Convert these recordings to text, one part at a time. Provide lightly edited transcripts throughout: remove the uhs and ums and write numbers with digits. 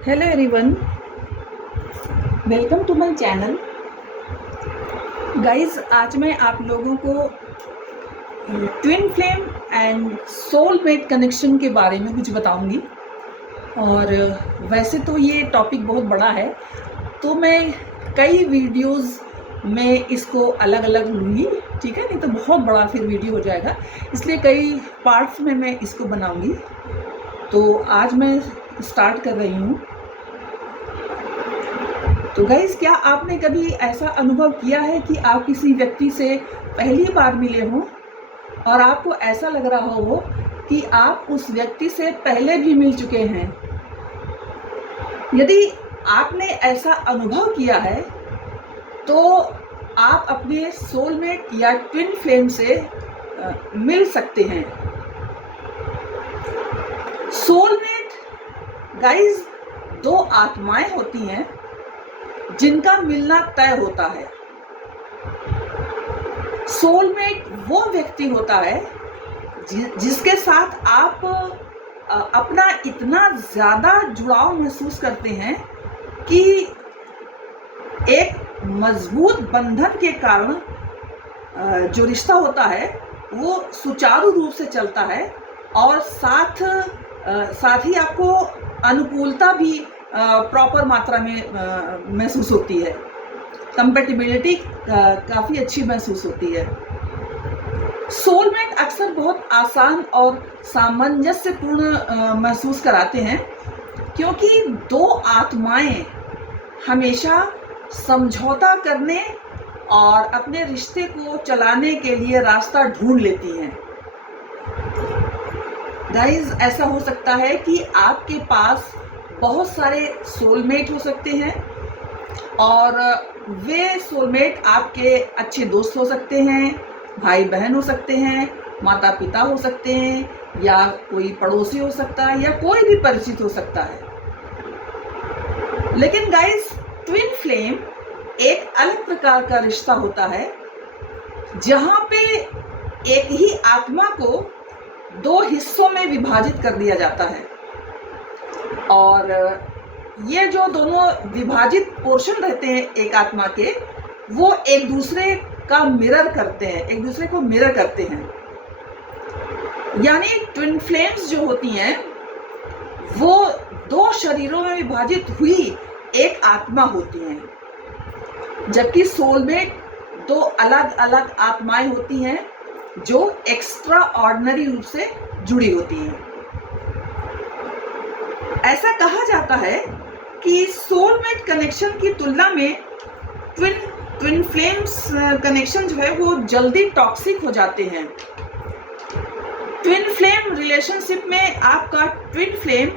Hello everyone, welcome to my channel. Guys, आज मैं आप लोगों को twin flame and soulmate connection के बारे में कुछ बताऊंगी। और वैसे तो ये टॉपिक बहुत बड़ा है, तो मैं कई वीडियोस में इसको अलग अलग लूँगी, ठीक है। नहीं तो बहुत बड़ा फिर वीडियो हो जाएगा, इसलिए कई पार्ट्स में मैं इसको बनाऊंगी। तो आज मैं स्टार्ट कर रही हूँ। तो गाइस, क्या आपने कभी ऐसा अनुभव किया है कि आप किसी व्यक्ति से पहली बार मिले हों और आपको ऐसा लग रहा हो कि आप उस व्यक्ति से पहले भी मिल चुके हैं? यदि आपने ऐसा अनुभव किया है तो आप अपने सोलमेट या ट्विन फ्लेम से मिल सकते हैं। सोलमेट गाइस दो आत्माएं होती हैं जिनका मिलना तय होता है। सोलमेट वो व्यक्ति होता है जिसके साथ आप अपना इतना ज़्यादा जुड़ाव महसूस करते हैं कि एक मजबूत बंधन के कारण जो रिश्ता होता है वो सुचारू रूप से चलता है और साथ ही आपको अनुकूलता भी प्रॉपर मात्रा में महसूस होती है। कंपैटिबिलिटी काफ़ी अच्छी महसूस होती है। सोलमेट अक्सर बहुत आसान और सामंजस्यपूर्ण महसूस कराते हैं, क्योंकि दो आत्माएं हमेशा समझौता करने और अपने रिश्ते को चलाने के लिए रास्ता ढूंढ लेती हैं। गाइस, ऐसा हो सकता है कि आपके पास बहुत सारे सोलमेट हो सकते हैं और वे सोलमेट आपके अच्छे दोस्त हो सकते हैं, भाई बहन हो सकते हैं, माता पिता हो सकते हैं, या कोई पड़ोसी हो सकता है, या कोई भी परिचित हो सकता है। लेकिन गाइस, ट्विन फ्लेम एक अलग प्रकार का रिश्ता होता है जहां पे एक ही आत्मा को दो हिस्सों में विभाजित कर दिया जाता है और ये जो दोनों विभाजित पोर्शन रहते हैं एक आत्मा के, वो एक दूसरे का मिरर करते हैं, एक दूसरे को मिरर करते हैं। यानी ट्विन फ्लेम्स जो होती हैं वो दो शरीरों में विभाजित हुई एक आत्मा होती हैं, जबकि सोलमेट दो अलग अलग आत्माएं होती हैं जो एक्स्ट्रा ऑर्डिनरी रूप से जुड़ी होती हैं। ऐसा कहा जाता है कि सोलमेट कनेक्शन की तुलना में ट्विन फ्लेम्स कनेक्शन जो है वो जल्दी टॉक्सिक हो जाते हैं। ट्विन फ्लेम रिलेशनशिप में आपका ट्विन फ्लेम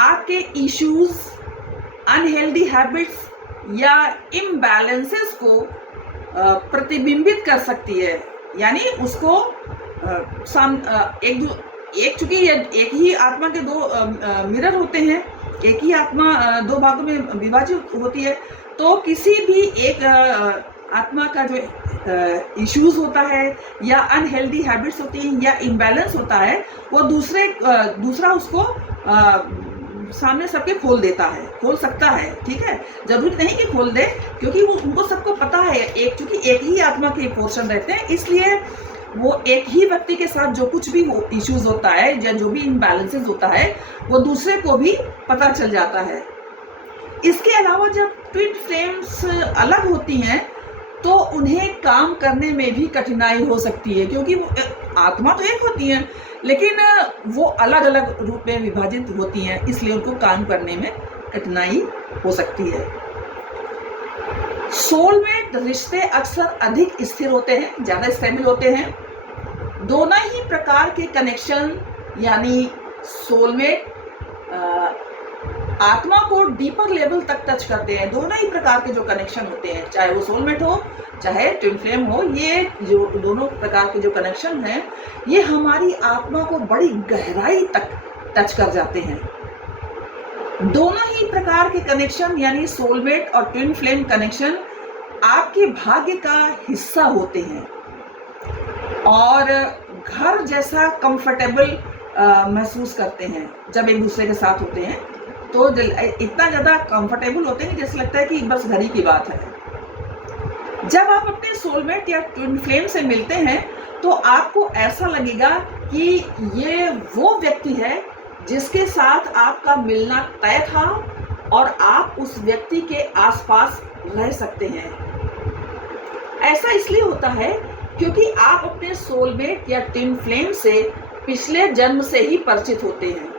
आपके इश्यूज, अनहेल्दी हैबिट्स या इम्बैलेंसेस को प्रतिबिंबित कर सकती है। यानी उसको एक चूंकि एक ही आत्मा के दो मिरर होते हैं, एक ही आत्मा दो भागों में विभाजित होती है, तो किसी भी एक आत्मा का जो इश्यूज होता है या अनहेल्दी हैबिट्स होती हैं या इम्बैलेंस होता है, वो दूसरा उसको सामने सबके खोल सकता है, ठीक है। जरूरी नहीं कि खोल दे, क्योंकि वो उनको सबको पता है, चूंकि एक ही आत्मा के पोर्शन रहते हैं, इसलिए वो एक ही व्यक्ति के साथ जो कुछ भी इश्यूज होता है या जो भी इम्बैलेंसेस होता है वो दूसरे को भी पता चल जाता है। इसके अलावा जब ट्विन फ्लेम्स अलग होती हैं तो उन्हें काम करने में भी कठिनाई हो सकती है, क्योंकि वो आत्मा तो एक होती है लेकिन वो अलग अलग रूप में विभाजित होती हैं, इसलिए उनको काम करने में कठिनाई हो सकती है। सोलमेट रिश्ते अक्सर अधिक स्थिर होते हैं, ज़्यादा स्टेबल होते हैं। दोनों ही प्रकार के कनेक्शन यानी सोलमेट आत्मा को डीपर लेवल तक टच करते हैं। दोनों ही प्रकार के जो कनेक्शन होते हैं, चाहे वो सोलमेट हो चाहे ट्विन फ्लेम हो, ये जो दोनों प्रकार के जो कनेक्शन हैं ये हमारी आत्मा को बड़ी गहराई तक टच कर जाते हैं। दोनों ही प्रकार के कनेक्शन यानी सोलमेट और ट्विन फ्लेम कनेक्शन आपके भाग्य का हिस्सा होते हैं और घर जैसा कंफर्टेबल महसूस करते हैं। जब एक दूसरे के साथ होते हैं तो इतना ज़्यादा कंफर्टेबल होते हैं कि जैसे लगता है कि बस घर ही की बात है। जब आप अपने सोलमेट या ट्विन फ्लेम से मिलते हैं तो आपको ऐसा लगेगा कि ये वो व्यक्ति है जिसके साथ आपका मिलना तय था और आप उस व्यक्ति के आसपास रह सकते हैं। ऐसा इसलिए होता है क्योंकि आप अपने सोलमेट या ट्विन फ्लेम से पिछले जन्म से ही परिचित होते हैं।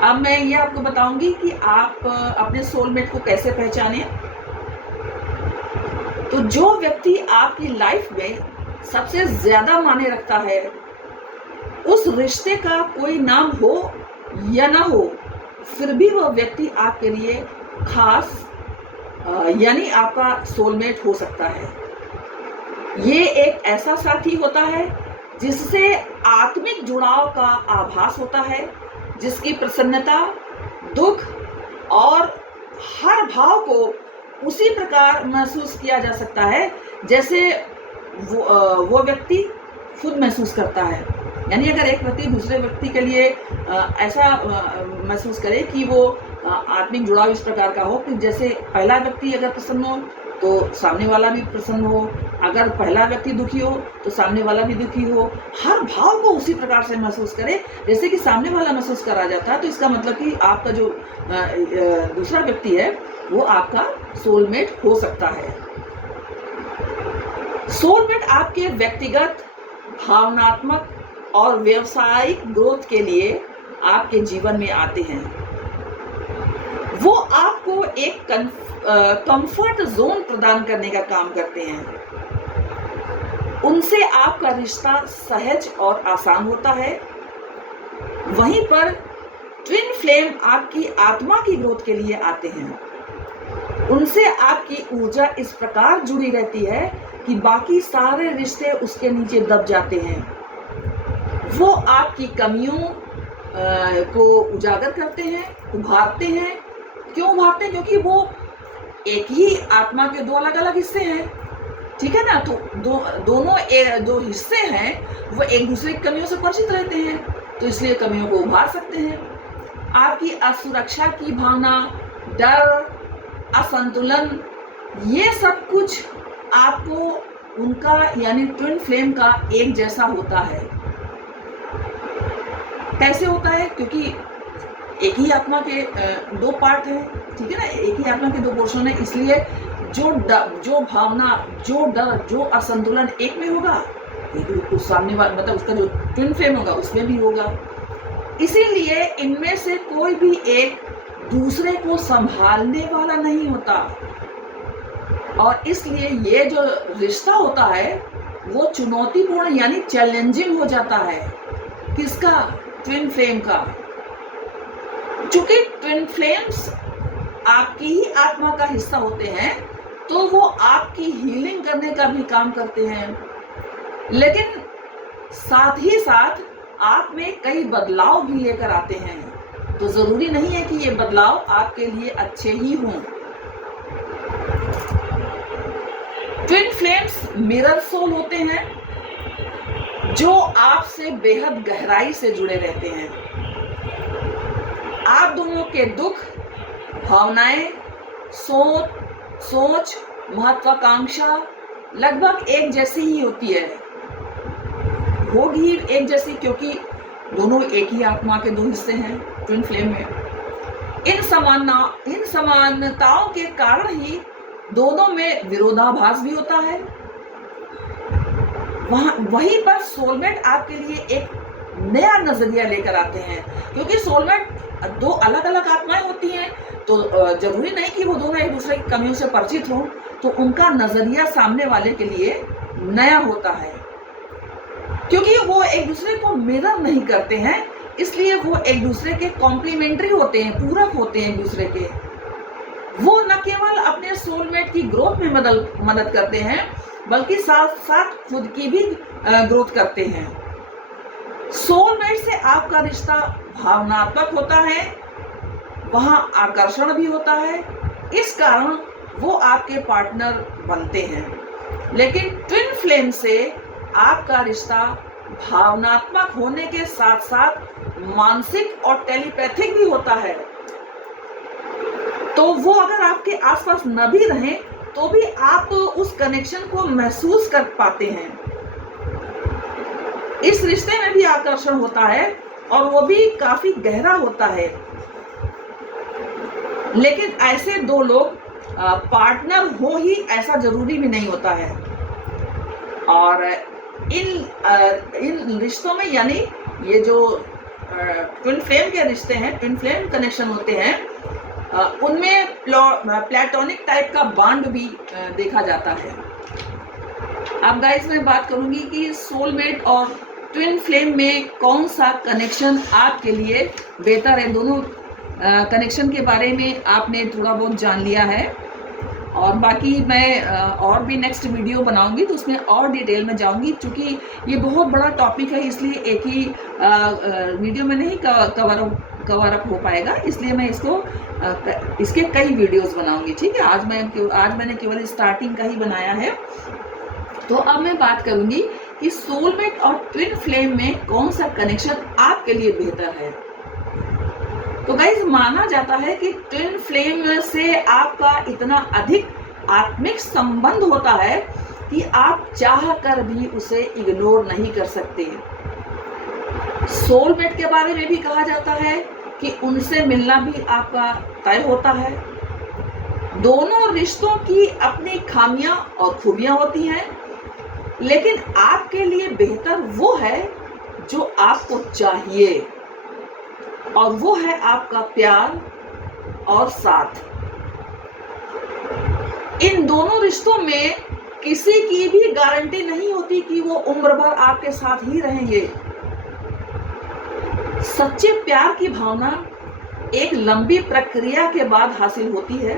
अब मैं ये आपको बताऊंगी कि आप अपने सोलमेट को कैसे पहचानें। तो जो व्यक्ति आपकी लाइफ में सबसे ज्यादा मायने रखता है, उस रिश्ते का कोई नाम हो या ना हो, फिर भी वह व्यक्ति आपके लिए खास यानी आपका सोलमेट हो सकता है। ये एक ऐसा साथी होता है जिससे आत्मिक जुड़ाव का आभास होता है, जिसकी प्रसन्नता, दुख और हर भाव को उसी प्रकार महसूस किया जा सकता है जैसे वो व्यक्ति खुद महसूस करता है। यानी अगर एक व्यक्ति दूसरे व्यक्ति के लिए ऐसा महसूस करे कि वो आत्मिक जुड़ाव इस प्रकार का हो कि जैसे पहला व्यक्ति अगर प्रसन्न हो तो सामने वाला भी प्रसन्न हो, अगर पहला व्यक्ति दुखी हो तो सामने वाला भी दुखी हो, हर भाव को उसी प्रकार से महसूस करे जैसे कि सामने वाला महसूस करा जाता है, तो इसका मतलब कि आपका जो दूसरा व्यक्ति है वो आपका सोलमेट हो सकता है। सोलमेट आपके व्यक्तिगत, भावनात्मक और व्यवसायिक ग्रोथ के लिए आपके जीवन में आते हैं। वो आपको एक कंफर्ट जोन प्रदान करने का काम करते हैं। उनसे आपका रिश्ता सहज और आसान होता है। वहीं पर ट्विन फ्लेम आपकी आत्मा की ग्रोथ के लिए आते हैं। उनसे आपकी ऊर्जा इस प्रकार जुड़ी रहती है कि बाकी सारे रिश्ते उसके नीचे दब जाते हैं। वो आपकी कमियों को उजागर करते हैं, उभारते हैं। क्यों उभारते हैं? क्योंकि वो एक ही आत्मा के दो अलग अलग हिस्से हैं, ठीक है ना। तो दोनों जो हिस्से हैं वो एक दूसरे की कमियों से परिचित रहते हैं, तो इसलिए कमियों को उभार सकते हैं। आपकी असुरक्षा की भावना, डर, असंतुलन, ये सब कुछ आपको उनका यानी ट्विन फ्लेम का एक जैसा होता है। कैसे होता है? क्योंकि एक ही आत्मा के दो पार्ट हैं, ठीक है ना, एक ही आत्मा के दो पोर्शन है, इसलिए जो भावना, जो डर, जो असंतुलन एक में होगा, एक सामने वाला मतलब उसका जो ट्विन फ्लेम होगा उसमें भी होगा। इसीलिए इनमें से कोई भी एक दूसरे को संभालने वाला नहीं होता, और इसलिए ये जो रिश्ता होता है वो चुनौतीपूर्ण यानी चैलेंजिंग हो जाता है। किसका? ट्विन फ्लेम का। चूंकि ट्विन फ्लेम्स आपकी ही आत्मा का हिस्सा होते हैं तो वो आपकी हीलिंग करने का भी काम करते हैं, लेकिन साथ ही साथ आप में कई बदलाव भी लेकर आते हैं। तो जरूरी नहीं है कि ये बदलाव आपके लिए अच्छे ही हों। ट्विन फ्लेम्स मिरर सोल होते हैं जो आपसे बेहद गहराई से जुड़े रहते हैं। आप दोनों के दुख, भावनाएं, सोच, महत्वाकांक्षा लगभग एक जैसी ही होती है, होगी एक जैसी, क्योंकि दोनों एक ही आत्मा के दो हिस्से हैं ट्विन फ्लेम में। इन समानताओं के कारण ही दोनों में विरोधाभास भी होता है। वहीं पर सोलमेट आपके लिए एक नया नजरिया लेकर आते हैं, क्योंकि सोलमेट दो अलग अलग आत्माएं होती हैं, तो जरूरी नहीं कि वो दोनों एक दूसरे की कमियों से परिचित हों, तो उनका नजरिया सामने वाले के लिए नया होता है। क्योंकि वो एक दूसरे को मिरर नहीं करते हैं, इसलिए वो एक दूसरे के कॉम्प्लीमेंट्री होते हैं, पूरक होते हैं एक दूसरे के। वो न केवल अपने सोलमेट की ग्रोथ में मदद करते हैं, बल्कि साथ साथ खुद की भी ग्रोथ करते हैं। सोलमेट से आपका रिश्ता भावनात्मक होता है, वहां आकर्षण भी होता है, इस कारण वो आपके पार्टनर बनते हैं। लेकिन ट्विन फ्लेम से आपका रिश्ता भावनात्मक होने के साथ साथ मानसिक और टेलीपैथिक भी होता है। तो वो अगर आपके आसपास न भी रहें तो भी आप उस कनेक्शन को महसूस कर पाते हैं। इस रिश्ते में भी आकर्षण होता है और वो भी काफी गहरा होता है। लेकिन ऐसे दो लोग पार्टनर हो ही ऐसा जरूरी भी नहीं होता है। और इन रिश्तों में, यानी ये जो ट्विन फ्लेम के रिश्ते हैं, ट्विन फ्लेम कनेक्शन होते हैं, उनमें प्लेटोनिक टाइप का बॉन्ड भी देखा जाता है। अब गाइस मैं बात करूंगी कि सोलमेट और ट्विन फ्लेम में कौन सा कनेक्शन आपके लिए बेहतर है। दोनों कनेक्शन के बारे में आपने थोड़ा बहुत जान लिया है और बाकी मैं और भी नेक्स्ट वीडियो बनाऊंगी तो उसमें और डिटेल में जाऊंगी। क्योंकि ये बहुत बड़ा टॉपिक है इसलिए एक ही वीडियो में नहीं कवर अप हो पाएगा, इसलिए मैं इसके कई वीडियोस बनाऊंगी। ठीक है, आज मैंने केवल स्टार्टिंग का ही बनाया है। तो अब मैं बात करूंगी कि सोलमेट और ट्विन फ्लेम में कौन सा कनेक्शन आपके लिए बेहतर है। तो गाइस माना जाता है कि ट्विन फ्लेम से आपका इतना अधिक आत्मिक संबंध होता है कि आप चाह कर भी उसे इग्नोर नहीं कर सकते। सोलमेट के बारे में भी कहा जाता है कि उनसे मिलना भी आपका तय होता है। दोनों रिश्तों की अपनी खामियां और खूबियां होती हैं, लेकिन आपके लिए बेहतर वो है जो आपको चाहिए, और वो है आपका प्यार और साथ। इन दोनों रिश्तों में किसी की भी गारंटी नहीं होती कि वो उम्र भर आपके साथ ही रहेंगे। सच्चे प्यार की भावना एक लंबी प्रक्रिया के बाद हासिल होती है,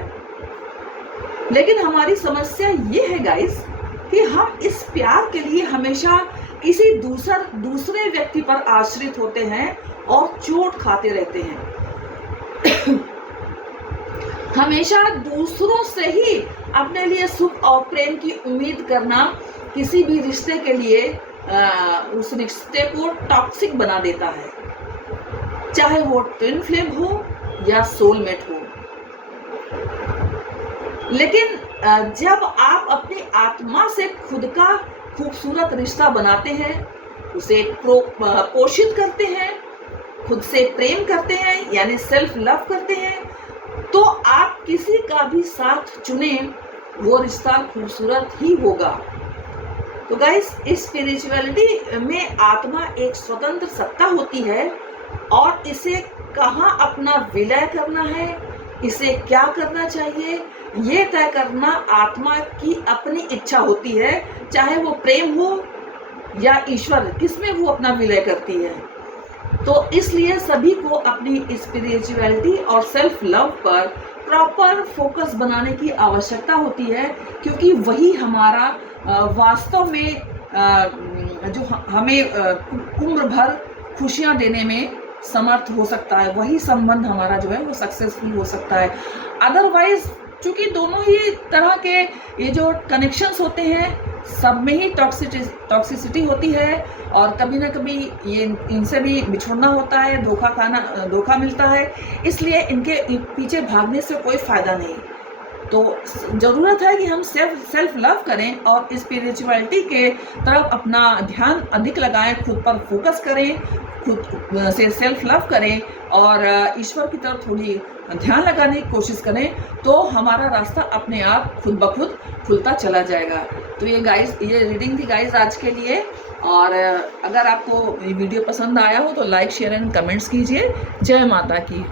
लेकिन हमारी समस्या ये है गाइस कि हम इस प्यार के लिए हमेशा किसी दूसरे व्यक्ति पर आश्रित होते हैं और चोट खाते रहते हैं। हमेशा दूसरों से ही अपने लिए सुख और प्रेम की उम्मीद करना किसी भी रिश्ते के लिए उस रिश्ते को टॉक्सिक बना देता है, चाहे वो ट्विन फ्लेम हो या सोलमेट हो। लेकिन जब आप अपनी आत्मा से खुद का खूबसूरत रिश्ता बनाते हैं, उसे पोषित करते हैं, खुद से प्रेम करते हैं यानी सेल्फ लव करते हैं, तो आप किसी का भी साथ चुने वो रिश्ता खूबसूरत ही होगा। तो गाइस, स्पिरिचुअलिटी में आत्मा एक स्वतंत्र सत्ता होती है और इसे कहाँ अपना विलय करना है, इसे क्या करना चाहिए, ये तय करना आत्मा की अपनी इच्छा होती है, चाहे वो प्रेम हो या ईश्वर, किसमें वो अपना विलय करती है। तो इसलिए सभी को अपनी स्पिरिचुअलिटी और सेल्फ लव पर प्रॉपर फोकस बनाने की आवश्यकता होती है, क्योंकि वही हमारा वास्तव में जो हमें उम्र भर खुशियां देने में समर्थ हो सकता है। वही संबंध हमारा जो है वो सक्सेसफुल हो सकता है। अदरवाइज चूंकि दोनों ही तरह के ये जो कनेक्शंस होते हैं सब में ही टॉक्सिसिटी होती है और कभी ना कभी ये इनसे भी बिछुड़ना होता है, धोखा मिलता है, इसलिए इनके पीछे भागने से कोई फायदा नहीं। तो ज़रूरत है कि हम सेल्फ लव करें और स्पिरिचुअलिटी के तरफ अपना ध्यान अधिक लगाएं, खुद पर फोकस करें, खुद से सेल्फ लव करें और ईश्वर की तरफ थोड़ी ध्यान लगाने की कोशिश करें, तो हमारा रास्ता अपने आप खुद ब खुद खुलता चला जाएगा। तो ये रीडिंग थी गाइस आज के लिए, और अगर आपको ये वीडियो पसंद आया हो तो लाइक, शेयर एंड कमेंट्स कीजिए। जय माता की।